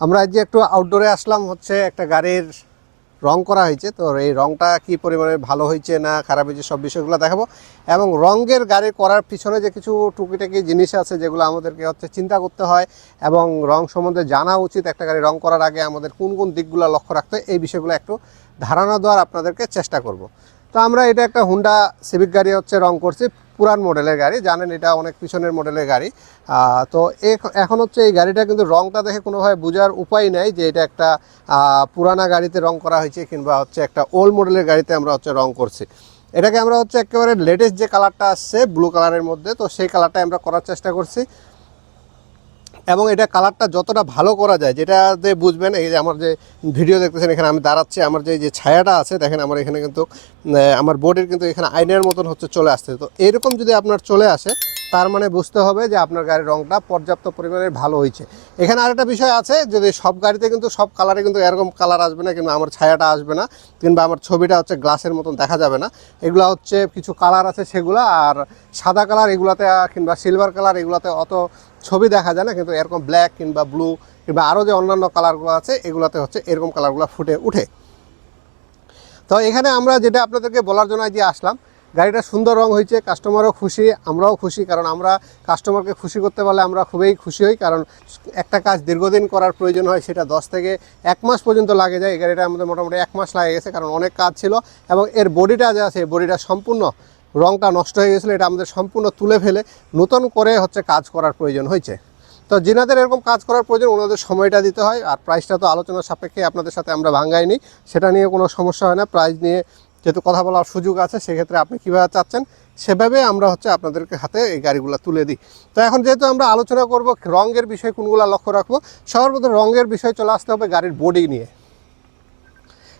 আমরা আজ যে একটু আউটডোরে আসলাম, হচ্ছে একটা গাড়ির রং করা হয়েছে। তো এই রংটা কি পরিমাণে ভালো হয়েছে না খারাপ হয়েছে সব বিষয়গুলো দেখাবো। এবং রঙের গাড়ি করার পিছনে যে কিছু টুকিটাকি জিনিস আছে যেগুলো আমাদেরকে হচ্ছে চিন্তা করতে হয় এবং রং সম্বন্ধে জানা উচিত। একটা গাড়ি রং করার আগে আমাদের কোন কোন দিকগুলো লক্ষ্য রাখতে হয় এই বিষয়গুলো একটু ধারণা দেওয়ার আপনাদেরকে চেষ্টা করব। তো আমরা এটা একটা হুন্ডা সিভিক গাড়ি হচ্ছে রং করছি, পুরান মডেলের গাড়ি, জানেন এটা অনেক পিছনের মডেলের গাড়ি। তো এখন হচ্ছে এই গাড়িটা কিন্তু রংটা দেখে কোনোভাবে বোঝার উপায় নাই যে এটা একটা পুরানা গাড়িতে রং করা হয়েছে কিংবা হচ্ছে একটা ওল্ড মডেলের গাড়িতে আমরা হচ্ছে রং করছি। এটাকে আমরা হচ্ছে একেবারে লেটেস্ট যে কালারটা আসছে ব্লু কালারের মধ্যে, তো সেই কালারটাই আমরা করার চেষ্টা করছি। এবং এটা কালারটা যতটা ভালো করা যায়, যেটাতে বুঝবেন এই যে আমার যে ভিডিও দেখতেছেন এখানে আমি দাঁড়াচ্ছি, আমার যে ছায়াটা আছে দেখেন আমার এখানে কিন্তু আমার বোর্ডের কিন্তু এখানে আয়নার মতন হচ্ছে চলে আসছে। তো এরকম যদি আপনার চলে আসে তার মানে বুঝতে হবে যে আপনার গাড়ির রংটা পর্যাপ্ত পরিমাণে ভালো হয়েছে। এখানে আরেকটা বিষয় আছে, যদি সব গাড়িতে কিন্তু সব কালারে কিন্তু এরকম কালার আসবে না, কিংবা আমার ছায়াটা আসবে না, কিংবা আমার ছবিটা হচ্ছে গ্লাসের মতন দেখা যাবে না। এগুলো হচ্ছে কিছু কালার আছে সেগুলো, আর সাদা কালার এগুলাতে কিংবা সিলভার কালার এগুলাতে অত ছবি দেখা যায় না, কিন্তু এরকম ব্ল্যাক কিংবা ব্লু কিংবা আরও যে অন্যান্য কালারগুলো আছে এগুলোতে হচ্ছে এরকম কালারগুলো ফুটে উঠে। তো এখানে আমরা যেটা আপনাদেরকে বলার জন্য যে আসলাম, গাড়িটা সুন্দর রং হয়েছে, কাস্টমারও খুশি, আমরাও খুশি। কারণ আমরা কাস্টমারকে খুশি করতে পারলে আমরা খুবই খুশি হই। কারণ একটা কাজ দীর্ঘদিন করার প্রয়োজন হয়, সেটা 10 থেকে 1 মাস পর্যন্ত লাগে যায়। এই গাড়িটা আমাদের মোটামুটি 1 মাস লাগে গেছে, কারণ অনেক কাজ ছিল। এবং এর বডিটা যে আছে, বডিটা সম্পূর্ণ রংটা নষ্ট হয়ে গেছিলো, এটা আমাদের সম্পূর্ণ তুলে ফেলে নতুন করে হচ্ছে কাজ করার প্রয়োজন হয়েছে। তো যিনাদের এরকম কাজ করার প্রয়োজন ওনাদের সময়টা দিতে হয়। আর প্রাইসটা তো আলোচনার সাপেক্ষে আপনাদের সাথে আমরা ভাঙ্গাইনি, সেটা নিয়ে কোনো সমস্যা হয় না। প্রাইস নিয়ে যেহেতু কথা বলার সুযোগ আছে, সেক্ষেত্রে আপনি কীভাবে চাচ্ছেন সেভাবে আমরা হচ্ছে আপনাদেরকে হাতে এই গাড়িগুলো তুলে দিই। তো এখন যেহেতু আমরা আলোচনা করব রঙের বিষয় কোনগুলো লক্ষ্য রাখবো, সর্বপ্রথম রঙের বিষয় চলে আসতে হবে গাড়ির বডি নিয়ে।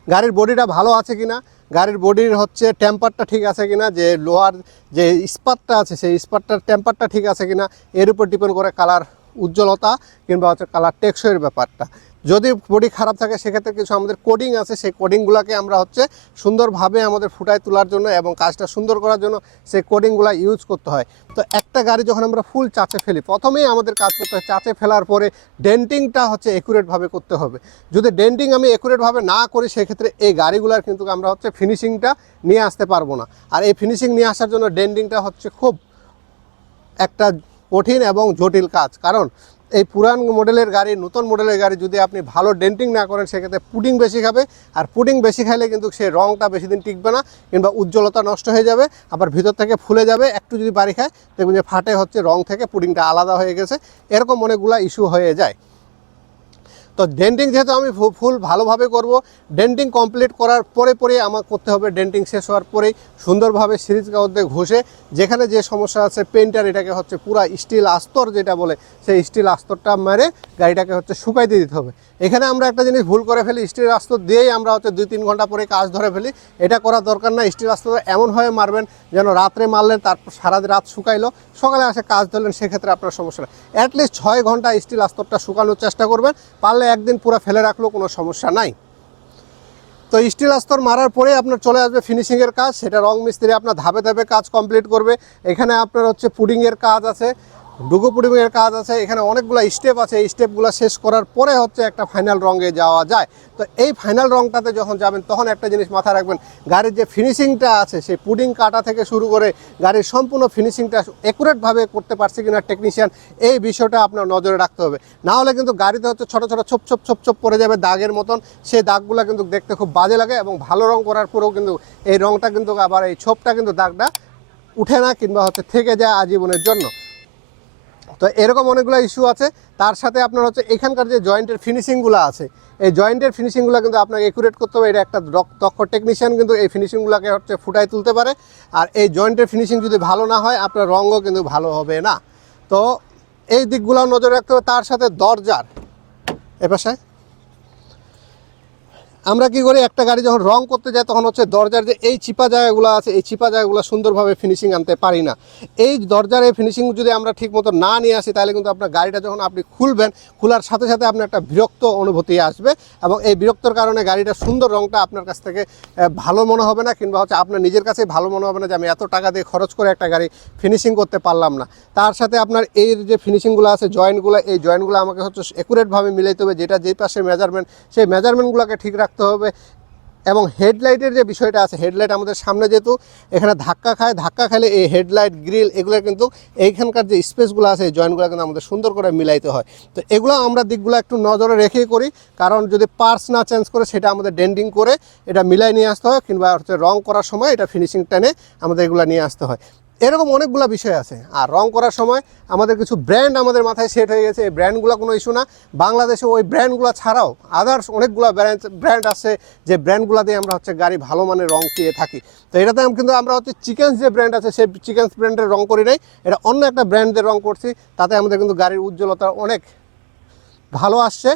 গাড়ির বডিটা ভালো আছে কিনা, গাড়ির বডির হচ্ছে টেম্পারটা ঠিক আছে কিনা, যে লোহার যে ইস্পাতটা আছে সেই ইস্পাতটার টেম্পারটা ঠিক আছে কিনা, এর উপর ডিপেন্ড করে কালার উজ্জ্বলতা কিংবা হচ্ছে কালার টেকসইয়ের ব্যাপারটা। যদি বডি খারাপ থাকে সেক্ষেত্রে কিছু আমাদের কোডিং আছে, সেই কোডিংগুলোকে আমরা হচ্ছে সুন্দরভাবে আমাদের ফুটায় তোলার জন্য এবং কাজটা সুন্দর করার জন্য সেই কোডিংগুলো ইউজ করতে হয়। তো একটা গাড়ি যখন আমরা ফুল চাচে ফেলি, প্রথমেই আমাদের কাজ করতে হয় চাচে ফেলার পরে ডেন্টিংটা হচ্ছে একুরেটভাবে করতে হবে। যদি ডেন্টিং আমি একুরেটভাবে না করি সেক্ষেত্রে এই গাড়িগুলোর কিন্তু আমরা হচ্ছে ফিনিশিংটা নিয়ে আসতে পারবো না। আর এই ফিনিশিং নিয়ে আসার জন্য ডেন্টিংটা হচ্ছে খুব একটা কঠিন এবং জটিল কাজ। কারণ এই পুরান মডেলের গাড়ি, নতুন মডেলের গাড়ি যদি আপনি ভালো ডেন্টিং না করেন সেক্ষেত্রে পুডিং বেশি খাবে। আর পুডিং বেশি খাইলে কিন্তু সেই রঙটা বেশি দিন টিকবে না, কিংবা উজ্জ্বলতা নষ্ট হয়ে যাবে, আবার ভিতর থেকে ফুলে যাবে। একটু যদি বাড়ি খায় দেখবেন যে ফাটে হচ্ছে রং থেকে পুডিংটা আলাদা হয়ে গেছে, এরকম অনেকগুলো ইস্যু হয়ে যায়। তো ডেন্টিং যেহেতু আমি ফুল ভালোভাবে করব, ডেন্টিং কমপ্লিট করার পরে আমার করতে হবে, ডেন্টিং শেষ হওয়ার পরেই সুন্দরভাবে সিরিজ কাগজ দিয়ে ঘষে যেখানে যে সমস্যা আছে পেন্টার এটাকে হচ্ছে পুরা স্টিল আস্তর যেটা বলে সেই স্টিল আস্তরটা মেরে গাড়িটাকে হচ্ছে শুকাইতে দিতে হবে। এখানে আমরা একটা জিনিস ভুল করে ফেলি, স্টিল আস্তর দিয়েই আমরা হচ্ছে 2-3 ঘন্টা পরে কাজ ধরে ফেলি। এটা করার দরকার না। স্টিল আস্তর এমনভাবে মারবেন যেন রাত্রে মারলেন, তারপর সারা রাত শুকাইলো, সকালে আসে কাজ ধরলেন, সেক্ষেত্রে আপনার সমস্যা না। অ্যাটলিস্ট 6 ঘন্টা স্টিল আস্তরটা শুকানোর চেষ্টা করবেন, পারলে একদিন পুরো ফেলে রাখলেও কোনো সমস্যা নাই। তো স্টিল আস্তর মারার পরে আপনার চলে আসবে ফিনিশিংয়ের কাজ, সেটা রং মিস্ত্রি আপনার ধাপে ধাপে কাজ কমপ্লিট করবে। এখানে আপনার হচ্ছে পুডিংয়ের কাজ আছে, ডুগো পুডিংয়ের কাজ আছে, এখানে অনেকগুলো স্টেপ আছে। এই স্টেপগুলো শেষ করার পরে হচ্ছে একটা ফাইনাল রঙে যাওয়া যায়। তো এই ফাইনাল রঙটাতে যখন যাবেন তখন একটা জিনিস মাথায় রাখবেন, গাড়ির যে ফিনিশিংটা আছে সেই পুডিং কাটা থেকে শুরু করে গাড়ির সম্পূর্ণ ফিনিশিংটা অ্যাকুরেটভাবে করতে পারছে কিনা টেকনিশিয়ান, এই বিষয়টা আপনার নজরে রাখতে হবে। না হলে কিন্তু গাড়িতে হচ্ছে ছোটো ছোটো ছোপ ছোপ ছোপ ছোপ পড়ে যাবে দাগের মতন, সেই দাগগুলো কিন্তু দেখতে খুব বাজে লাগে। এবং ভালো রং করার পরেও কিন্তু এই রংটা কিন্তু আবার এই ছোপটা কিন্তু দাগটা উঠে না, কিংবা হচ্ছে থেকে যায় আজীবনের জন্য। তো এরকম অনেকগুলো ইস্যু আছে। তার সাথে আপনার হচ্ছে এখানকার যে জয়েন্টের ফিনিশিংগুলো আছে, এই জয়েন্টের ফিনিশিংগুলো কিন্তু আপনাকে একুরেট করতে হবে। এটা একটা দক্ষ টেকনিশিয়ান কিন্তু এই ফিনিশিংগুলোকে হচ্ছে ফুটাই তুলতে পারে। আর এই জয়েন্টের ফিনিশিং যদি ভালো না হয় আপনার রঙও কিন্তু ভালো হবে না। তো এই দিকগুলো নজর রাখতে হবে। তার সাথে দরজার এপাশে আমরা কি করি, একটা গাড়ি যখন রং করতে যাই তখন হচ্ছে দরজার যে এই চিপা জায়গাগুলো আছে, এই চিপা জায়গাগুলো সুন্দরভাবে ফিনিশিং আনতে পারি না। এই দরজার এই ফিনিশিং যদি আমরা ঠিক মতো না নিয়ে আসি, তাহলে কিন্তু আপনার গাড়িটা যখন আপনি খুলবেন, খোলার সাথে সাথে আপনার একটা বিরক্ত অনুভূতি আসবে, এবং এই বিরক্তর কারণে গাড়িটার সুন্দর রংটা আপনার কাছ থেকে ভালো মনে হবে না, কিংবা হচ্ছে আপনার নিজের কাছে ভালো মনে হবে না যে আমি এত টাকা দিয়ে খরচ করে একটা গাড়ি ফিনিশিং করতে পারলাম না। তার সাথে আপনার এই যে ফিনিশিংগুলো আছে, জয়েন্টগুলো, এই জয়েন্টগুলো আমাকে হচ্ছে একুরেটভাবে মিলাইতে হবে, যেটা যেই পাশে মেজারমেন্ট, সেই মেজারমেন্টগুলোকে ঠিক রাখতে হবে। এবং হেডলাইটের যে বিষয়টা আছে, হেডলাইট আমাদের সামনে যেহেতু এখানে ধাক্কা খায়, ধাক্কা খেলে এই হেডলাইট গ্রিল এগুলো কিন্তু এইখানকার যে স্পেসগুলো আছে, এই জয়েন্টগুলো কিন্তু আমাদের সুন্দর করে মিলাইতে হয়। তো এগুলো আমরা দিকগুলো একটু নজরে রেখেই করি, কারণ যদি পার্টস না চেঞ্জ করে সেটা আমাদের ডেন্ডিং করে এটা মিলাই নিয়ে আসতে হয়, কিংবা হচ্ছে রং করার সময় এটা ফিনিশিং টেনে আমাদের এগুলো নিয়ে আসতে হয়। এরকম অনেকগুলো বিষয় আছে। আর রং করার সময় আমাদের কিছু ব্র্যান্ড আমাদের মাথায় সেট হয়ে গেছে, এই ব্র্যান্ডগুলো কোনো ইস্যু না। বাংলাদেশে ওই ব্র্যান্ডগুলো ছাড়াও আদার্স অনেকগুলো ব্র্যান্ড আছে, যে ব্র্যান্ডগুলো দিয়ে আমরা হচ্ছে গাড়ি ভালো মানের রং পেয়ে থাকি। তো এটাতে কিন্তু আমরা হচ্ছে চিকেন্স যে ব্র্যান্ড আছে, সেই চিকেন্স ব্র্যান্ডের রং করি নাই, এটা অন্য একটা ব্র্যান্ডের রং করছি। তাতে আমাদের কিন্তু গাড়ির উজ্জ্বলতা অনেক ভালো আসছে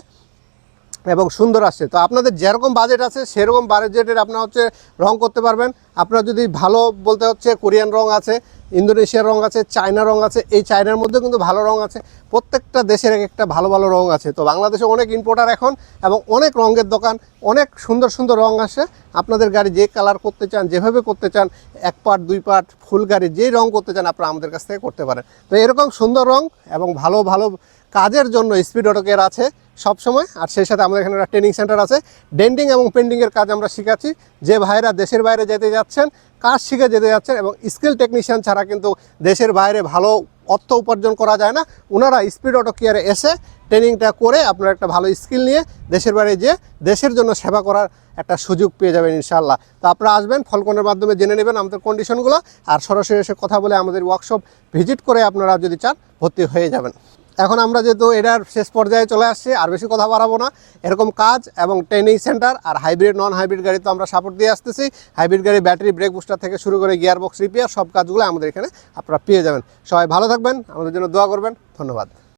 এবং সুন্দর আসছে। তো আপনাদের যেরকম বাজেট আছে সেরকম বাজেটের আপনারা হচ্ছে রং করতে পারবেন। আপনারা যদি ভালো বলতে হচ্ছে কোরিয়ান রং আছে, ইন্দোনেশিয়ার রং আছে, চায়না রং আছে, এই চায়নার মধ্যে কিন্তু ভালো রং আছে। প্রত্যেকটা দেশের এক একটা ভালো ভালো রং আছে। তো বাংলাদেশে অনেক ইম্পোর্টার এখন, এবং অনেক রঙের দোকান, অনেক সুন্দর সুন্দর রং আসে। আপনাদের গাড়ি যে কালার করতে চান, যেভাবে করতে চান, 1 পার্ট 2 পার্ট ফুল গাড়ি যেই রং করতে চান, আপনারা আমাদের কাছ থেকে করতে পারেন। তো এরকম সুন্দর রং এবং ভালো ভালো কাজের জন্য স্পিড অটো কেয়ার আছে সবসময়। আর সেই সাথে আমাদের এখানে একটা ট্রেনিং সেন্টার আছে, ডেন্টিং এবং পেন্টিংয়ের কাজ আমরা শেখাচ্ছি। যে ভাইরা দেশের বাইরে যেতে যাচ্ছেন, কাজ শিখে যেতে যাচ্ছেন, এবং স্কিল টেকনিশিয়ান ছাড়া কিন্তু দেশের বাইরে ভালো অর্থ উপার্জন করা যায় না, ওনারা স্পিড অটো কেয়ারে এসে ট্রেনিংটা করে আপনার একটা ভালো স্কিল নিয়ে দেশের বাইরে যেয়ে দেশের জন্য সেবা করার একটা সুযোগ পেয়ে যাবেন ইনশাআল্লাহ। তো আপনারা আসবেন, ফলকনের মাধ্যমে জেনে নেবেন আমাদের কন্ডিশনগুলো, আর সরাসরি এসে কথা বলে আমাদের ওয়ার্কশপ ভিজিট করে আপনারা যদি চান ভর্তি হয়ে যাবেন। এখন আমরা যেহেতু এটার শেষ পর্যায়ে চলে আসছি, আর বেশি কথা বাড়াবো না। এরকম কাজ এবং ট্রেনিং সেন্টার আর হাইব্রিড নন হাইব্রিড গাড়ি তো আমরা সাপোর্ট দিয়ে আসতেছি। হাইব্রিড গাড়ি ব্যাটারি, ব্রেক বুস্টার থেকে শুরু করে গিয়ার বক্স রিপেয়ার, সব কাজগুলো আমাদের এখানে আপনারা পেয়ে যাবেন। সবাই ভালো থাকবেন, আমাদের জন্য দোয়া করবেন। ধন্যবাদ।